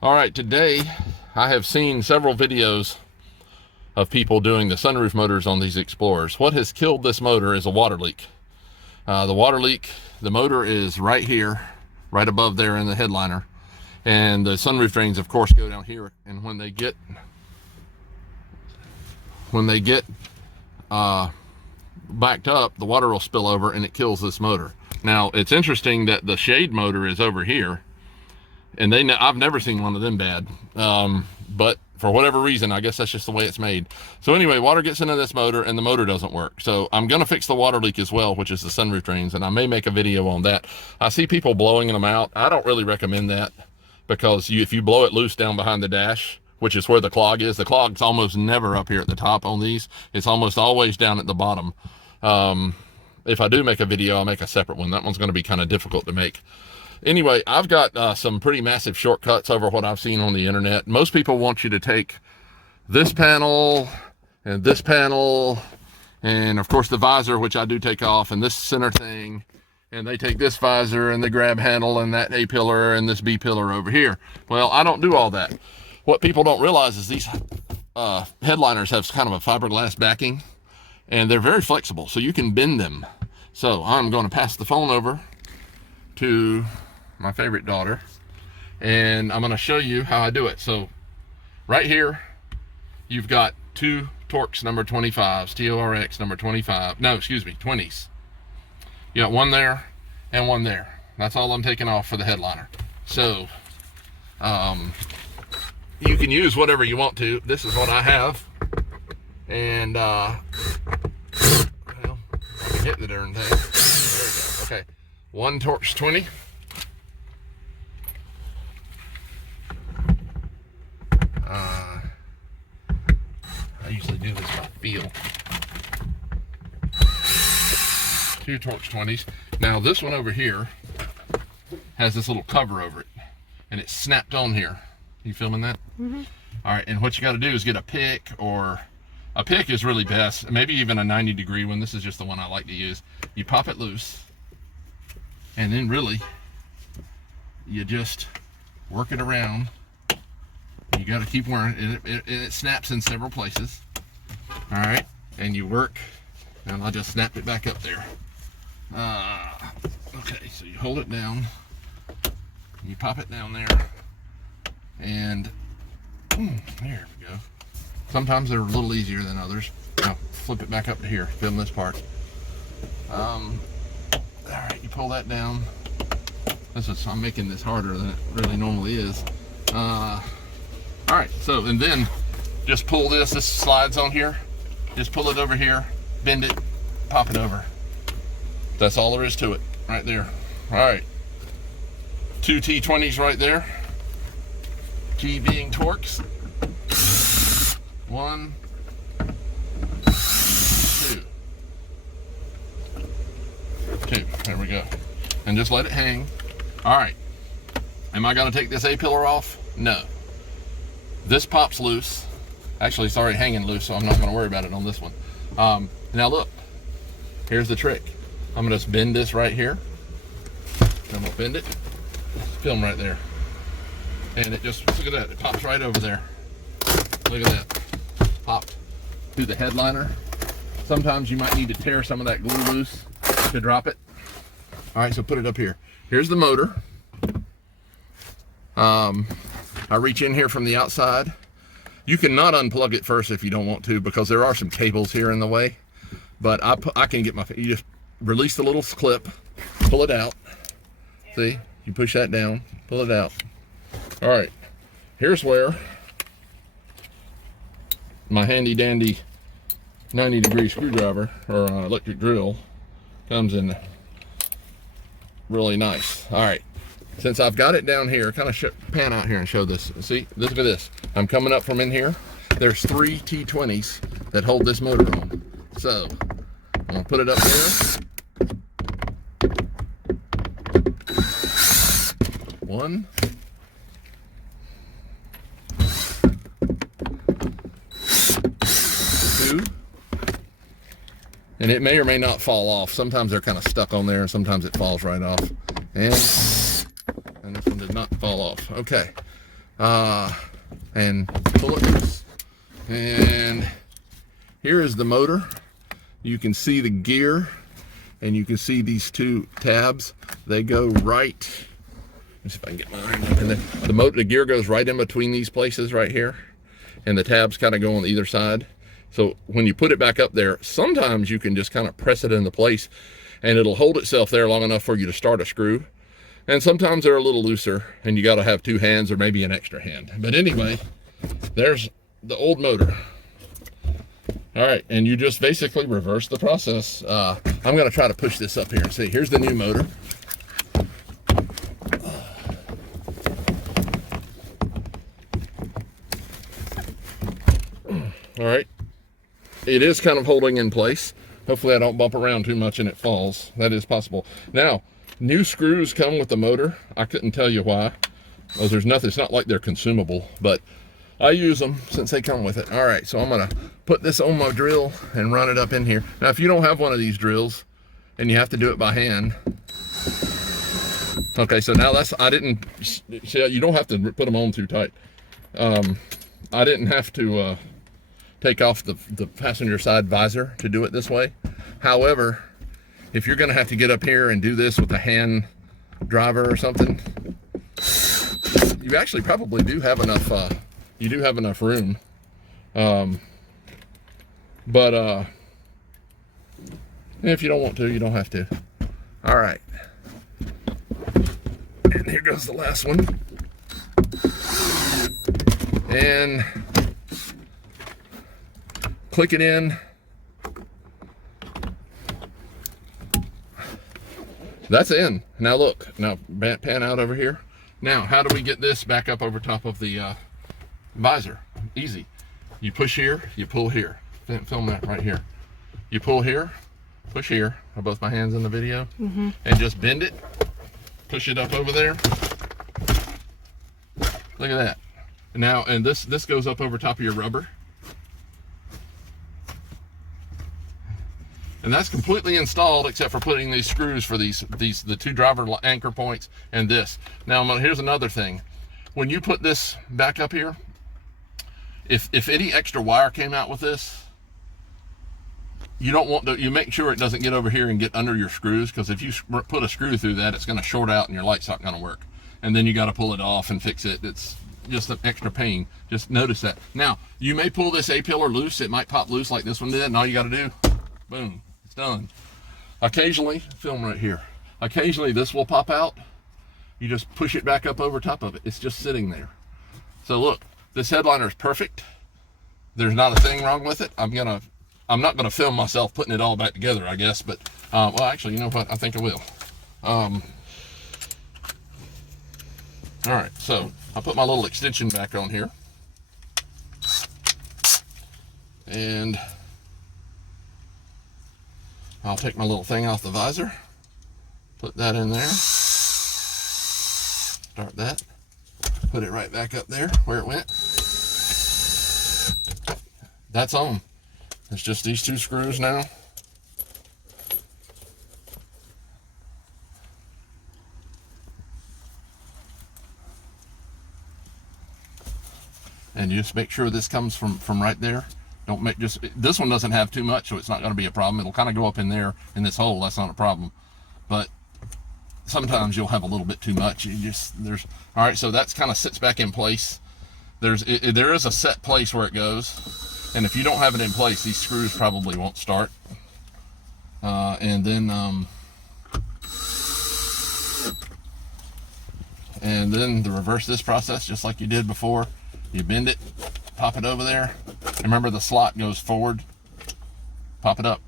All right, today I have seen several videos of people doing the sunroof motors on these Explorers. What has killed this motor is a water leak. The motor is right here, right above there in the headliner. And the sunroof drains, of course, go down here. And when they get backed up, the water will spill over and it kills this motor. Now, it's interesting that the shade motor is over here. And I've never seen one of them bad, but for whatever reason, I guess that's just the way it's made. So anyway, water gets into this motor and the motor doesn't work. So I'm going to fix the water leak as well, which is the sunroof drains, and I may make a video on that. I see people blowing them out. I don't really recommend that because if you blow it loose down behind the dash, which is where the clog is, the clog's almost never up here at the top on these. It's almost always down at the bottom. If I do make a video, I'll make a separate one. That one's going to be kind of difficult to make. Anyway, I've got some pretty massive shortcuts over what I've seen on the internet. Most people want you to take this panel, and of course the visor, which I do take off, and this center thing, and they take this visor and the grab handle and that A pillar and this B pillar over here. Well, I don't do all that. What people don't realize is these headliners have kind of a fiberglass backing, and they're very flexible, so you can bend them. So I'm going to pass the phone over to my favorite daughter, and I'm going to show you how I do it. So right here, you've got two Torx number 25s, TORX number 25, no, excuse me, 20s. You got one there and one there. That's all I'm taking off for the headliner. So you can use whatever you want to. This is what I have, and well, I can hit the darn thing. There we go. Okay, one Torx 20. I usually do this by feel. Two Torx 20s. Now this one over here has this little cover over it, and it's snapped on here. You filming that? Mm-hmm. All right, and what you got to do is get a pick, or a pick is really best, maybe even a 90-degree one. This is just the one I like to use. You pop it loose, and then really you just work it around. You got to keep wearing it. It snaps in several places. All right, and you work, and I just snapped it back up there. Okay, so you hold it down, you pop it down there, and there we go. Sometimes they're a little easier than others. Now flip it back up to here, film this part. All right, you pull that down. I'm making this harder than it really normally is. All right, so, and then just pull this slides on here, just pull it over here, bend it, pop it over. That's all there is to it, right there. All right, two T20s right there, T being Torx. 1, 2. There we go. And just let it hang. All right, am I gonna take this A pillar off? No. This pops loose. Actually, it's already hanging loose, so I'm not going to worry about it on this one. Now look, here's the trick. I'm going to just bend this right here. I'm going to bend it. Film right there. And it just, look at that, it pops right over there. Look at that. Popped through the headliner. Sometimes you might need to tear some of that glue loose to drop it. All right, so put it up here. Here's the motor. I reach in here from the outside. You can not unplug it first if you don't want to, because there are some cables here in the way. But I can get you just release the little clip, pull it out. See, you push that down, pull it out. All right, here's where my handy dandy 90-degree screwdriver or electric drill comes in really nice. All right. Since I've got it down here, kind of pan out here and show this. See, look at this. I'm coming up from in here. There's 3 T20s that hold this motor on. So I'm gonna put it up there. 1, 2, and it may or may not fall off. Sometimes they're kind of stuck on there, and sometimes it falls right off. And this one did not fall off. Okay, and pull it loose. And here is the motor. You can see the gear, and you can see these two tabs. They go right. Let's see if I can get mine up in there. The gear goes right in between these places right here, and the tabs kind of go on either side. So when you put it back up there, sometimes you can just kind of press it into place, and it'll hold itself there long enough for you to start a screw. And sometimes they're a little looser, and you got to have two hands or maybe an extra hand. But anyway, there's the old motor. All right, and you just basically reverse the process. I'm going to try to push this up here and see. Here's the new motor. All right, it is kind of holding in place. Hopefully I don't bump around too much and it falls. That is possible. Now, new screws come with the motor. I couldn't tell you why. Well, there's nothing, it's not like they're consumable, but I use them since they come with it. All right, so I'm gonna put this on my drill and run it up in here. Now, if you don't have one of these drills and you have to do it by hand, okay, so now I didn't, see, you don't have to put them on too tight. I didn't have to take off the passenger side visor to do it this way. However, if you're gonna have to get up here and do this with a hand driver or something, you actually probably do have enough, you do have enough room. But if you don't want to, you don't have to. All right. And here goes the last one. And click it in. That's in. Now look, now pan out over here. Now, how do we get this back up over top of the visor? Easy. You push here, you pull here. Film that right here. You pull here, push here. Are both my hands in the video? Mm-hmm. And just bend it, push it up over there. Look at that. Now, and this goes up over top of your rubber. And that's completely installed except for putting these screws for the two driver anchor points and this. Now, here's another thing. When you put this back up here, if any extra wire came out with this, you don't want to, you make sure it doesn't get over here and get under your screws, because if you put a screw through that, it's going to short out and your light's not going to work. And then you got to pull it off and fix it. It's just an extra pain. Just notice that. Now, you may pull this A-pillar loose. It might pop loose like this one did, and all you got to do, boom, it's done. Occasionally, film right here. Occasionally this will pop out. You just push it back up over top of it. It's just sitting there. So look, this headliner is perfect. There's not a thing wrong with it. I'm not gonna film myself putting it all back together, I guess, but well, actually, you know what? I think I will. All right, so I'll put my little extension back on here, and I'll take my little thing off the visor, put that in there, start that, put it right back up there where it went. That's on. It's just these two screws now. And you just make sure this comes from right there. Don't make this one doesn't have too much, so it's not going to be a problem. It'll kind of go up in there in this hole. That's not a problem. But sometimes you'll have a little bit too much. All right, so that's kind of sits back in place. There is a set place where it goes, and if you don't have it in place, these screws probably won't start. And then to reverse this process, just like you did before, you bend it, pop it over there. Remember, the slot goes forward. Pop it up.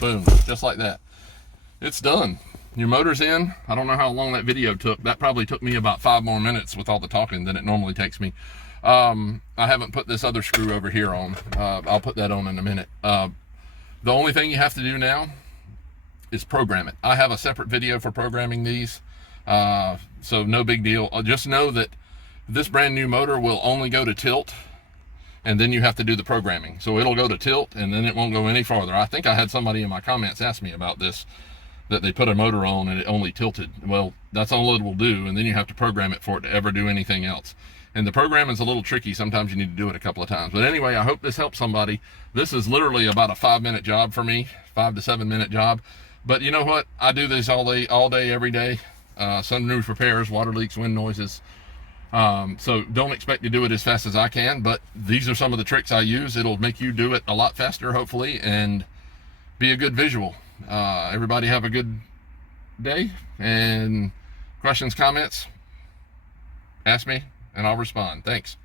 Boom, just like that. It's done. Your motor's in. I don't know how long that video took. That probably took me about 5 more minutes with all the talking than it normally takes me. I haven't put this other screw over here on. I'll put that on in a minute. The only thing you have to do now is program it. I have a separate video for programming these. So no big deal. Just know that this brand new motor will only go to tilt, and then you have to do the programming. So it'll go to tilt, and then it won't go any farther. I think I had somebody in my comments ask me about this. that they put a motor on and it only tilted. Well, that's all it will do, and then you have to program it for it to ever do anything else. And the program is a little tricky. Sometimes you need to do it a couple of times. But anyway, I hope this helps somebody. This is literally about a 5-minute job for me, 5 to 7 minute job. But you know what? I do this all day, every day. Sunroof repairs, water leaks, wind noises. So don't expect to do it as fast as I can, but these are some of the tricks I use. It'll make you do it a lot faster, hopefully, and be a good visual. Everybody have a good day, and questions, comments, ask me, and I'll respond. Thanks.